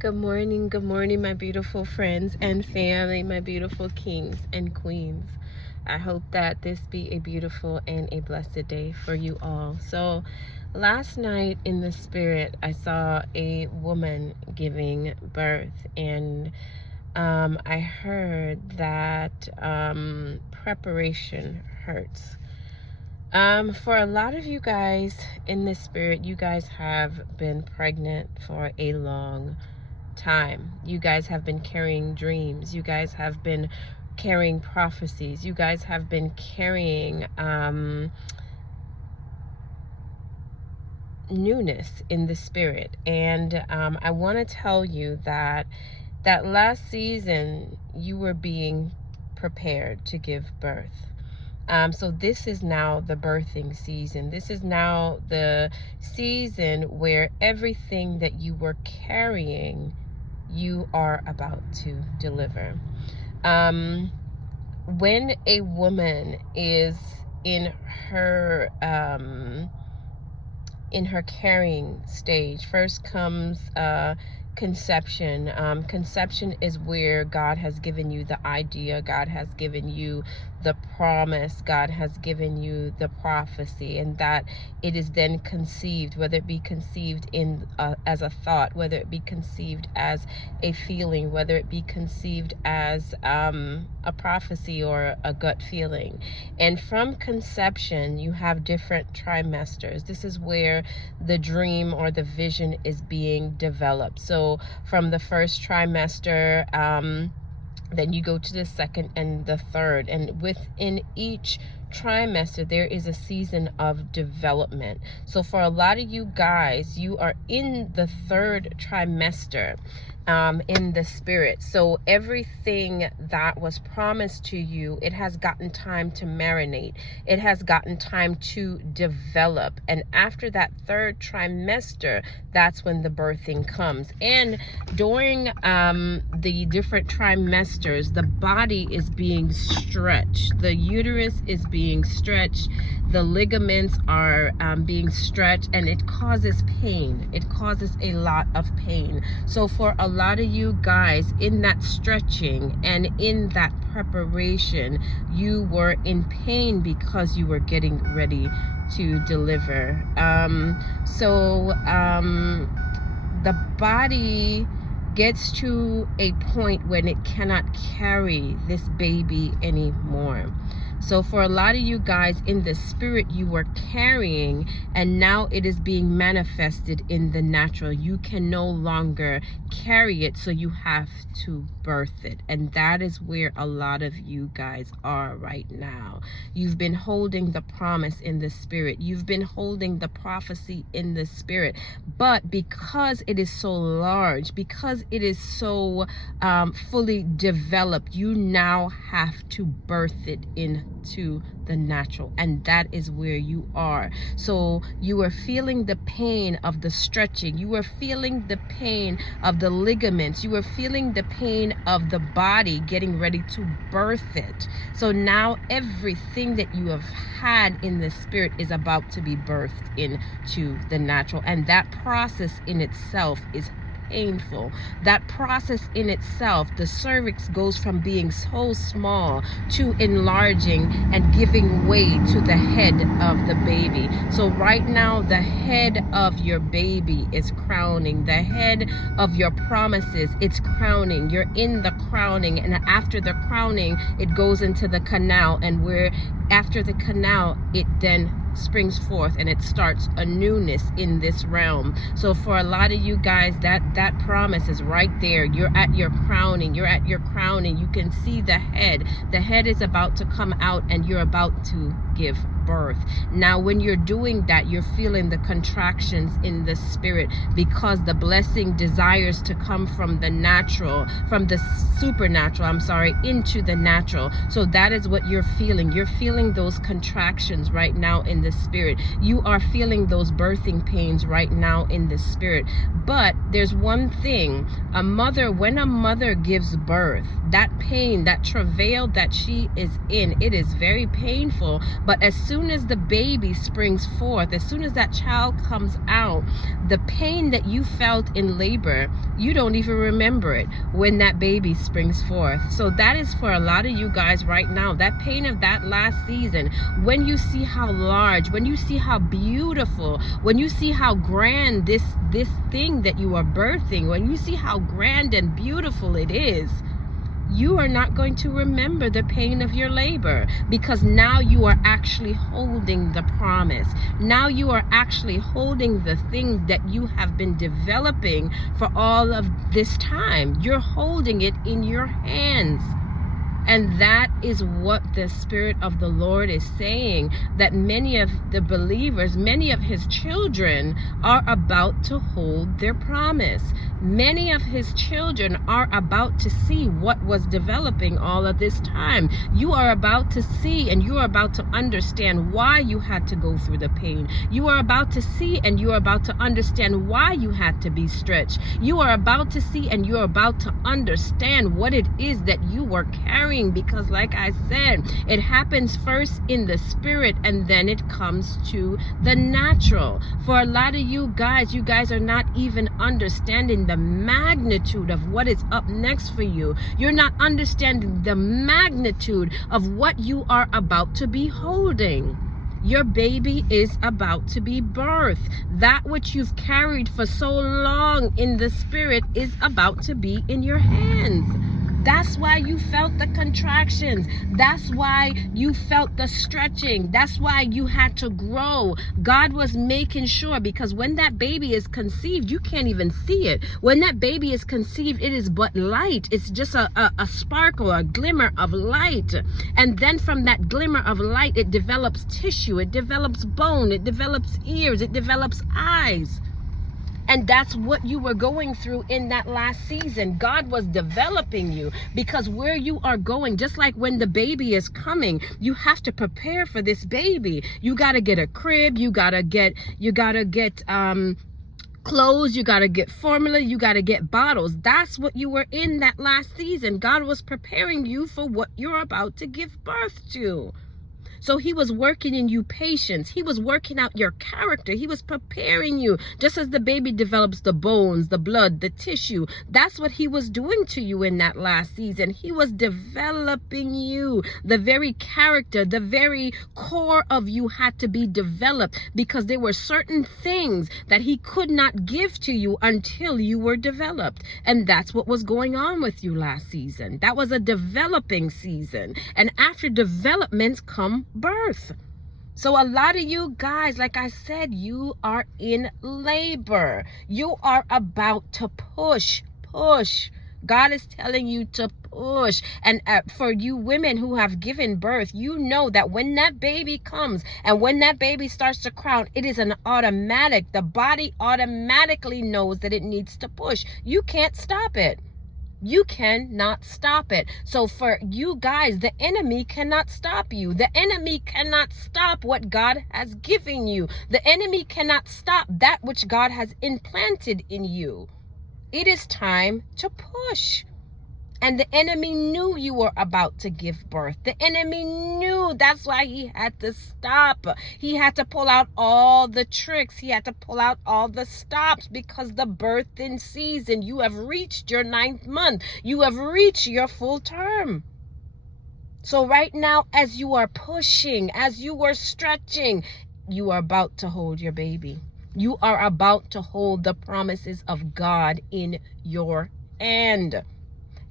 good morning, my beautiful friends and family, my beautiful kings and queens. I hope that this be a beautiful and a blessed day for you all. So, last night in the spirit, I saw a woman giving birth, and I heard that preparation hurts. For a lot of you guys in the spirit, you guys have been pregnant for a long time. You guys have been carrying dreams. You guys have been carrying prophecies. You guys have been carrying newness in the spirit. And I want to tell you that last season you were being prepared to give birth. So this is now the birthing season. This is now the season where everything that you were carrying, you are about to deliver. When a woman is in her carrying stage, first comes conception. Conception is where God has given you the idea, God has given you the promise, God has given you the prophecy, and that it is then conceived, whether it be conceived in as a thought, whether it be conceived as a feeling, whether it be conceived as a prophecy or a gut feeling. And from conception, you have different trimesters. This is where the dream or the vision is being developed. So from the first trimester, then you go to the second and the third, and within each trimester there is a season of development. So for a lot of you guys, you are in the third trimester in the spirit. So everything that was promised to you, it has gotten time to marinate. It has gotten time to develop. And after that third trimester, that's when the birthing comes. And during the different trimesters, the body is being stretched. The uterus is being stretched. The ligaments are being stretched, and it causes pain. It causes a lot of pain. So for a lot of you guys, in that stretching and in that preparation, you were in pain because you were getting ready to deliver. The body gets to a point when it cannot carry this baby anymore. So for a lot of you guys, in the spirit, you were carrying, and now it is being manifested in the natural. You can no longer carry it, so you have to birth it. And that is where a lot of you guys are right now. You've been holding the promise in the spirit. You've been holding the prophecy in the spirit. But because it is so large, because it is so fully developed, you now have to birth it into the natural, and that is where you are. So you are feeling the pain of the stretching, you are feeling the pain of the ligaments, you are feeling the pain of the body getting ready to birth it. So now everything that you have had in the spirit is about to be birthed into the natural, and that process in itself is painful. That process in itself, the cervix goes from being so small to enlarging and giving way to the head of the baby. So right now, the head of your baby is crowning. The head of your promises, it's crowning. You're in the crowning, and after the crowning, it goes into the canal, and where after the canal, it then springs forth and it starts a newness in this realm. So for a lot of you guys, that promise is right there. You're at your crowning. You're at your crowning. You can see the head. The head is about to come out, and you're about to give birth. Now when you're doing that, you're feeling the contractions in the spirit, because the blessing desires to come from the natural, from the supernatural, into the natural. So that is what you're feeling. You're feeling those contractions right now in the spirit. You are feeling those birthing pains right now in the spirit. But there's one thing, when a mother gives birth, that pain, that travail that she is in, it is very painful. But as soon soon as the baby springs forth, as soon as that child comes out, the pain that you felt in labor, you don't even remember it when that baby springs forth. So that is for a lot of you guys right now, that pain of that last season, when you see how large, when you see how beautiful, when you see how grand this thing that you are birthing, when you see how grand and beautiful it is, you are not going to remember the pain of your labor, because now you are actually holding the promise. Now you are actually holding the thing that you have been developing for all of this time. You're holding it in your hands. And that is what the Spirit of the Lord is saying, that many of the believers, many of his children are about to hold their promise. Many of his children are about to see what was developing all of this time. You are about to see, and you are about to understand why you had to go through the pain. You are about to see, and you are about to understand why you had to be stretched. You are about to see, and you are about to understand what it is that you were carrying, because like I said, it happens first in the spirit and then it comes to the natural. For a lot of you guys are not even understanding the magnitude of what is up next for you. You're not understanding the magnitude of what you are about to be holding. Your baby is about to be birthed. That which you've carried for so long in the spirit is about to be in your hands. That's why you felt the contractions. That's why you felt the stretching. That's why you had to grow. God was making sure, because when that baby is conceived, you can't even see it. When that baby is conceived, it is but light. It's just a sparkle, a glimmer of light. And then from that glimmer of light, it develops tissue, it develops bone, it develops ears, it develops eyes. And that's what you were going through in that last season. God was developing you, because where you are going, just like when the baby is coming, you have to prepare for this baby. You got to get a crib, you got to get clothes, you got to get formula, you got to get bottles. That's what you were in that last season. God was preparing you for what you're about to give birth to. So he was working in you patience. He was working out your character. He was preparing you, just as the baby develops the bones, the blood, the tissue. That's what he was doing to you in that last season. He was developing you. The very character, the very core of you had to be developed, because there were certain things that he could not give to you until you were developed. And that's what was going on with you last season. That was a developing season. And after developments come birth. So a lot of you guys, like I said, you are in labor. You are about to push. God is telling you to push. And for you women who have given birth, you know that when that baby comes and when that baby starts to crown, it is an automatic. The body automatically knows that it needs to push. You can't stop it. You cannot stop it. So for you guys, the enemy cannot stop you. The enemy cannot stop what God has given you. The enemy cannot stop that which God has implanted in you. It is time to push. And the enemy knew you were about to give birth. The enemy knew. That's why he had to stop. He had to pull out all the tricks. He had to pull out all the stops, because the birthing season, you have reached your 9th month. You have reached your full term. So right now, as you are pushing, as you are stretching, you are about to hold your baby. You are about to hold the promises of God in your hand.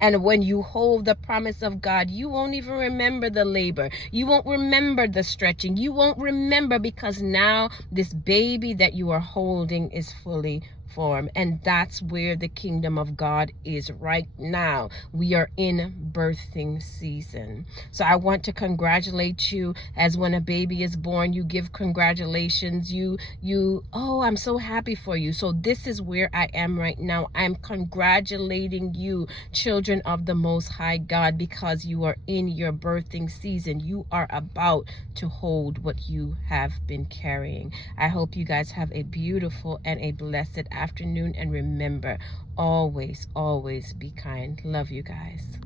And when you hold the promise of God, you won't even remember the labor. You won't remember the stretching. You won't remember, because now this baby that you are holding is fully formed. And that's where the kingdom of God is right now. We are in birthing season. So I want to congratulate you, as when a baby is born, you give congratulations. Oh, I'm so happy for you. So this is where I am right now. I'm congratulating you, children of the Most High God, because you are in your birthing season. You are about to hold what you have been carrying. I hope you guys have a beautiful and a blessed afternoon. And remember, always be kind. Love you guys.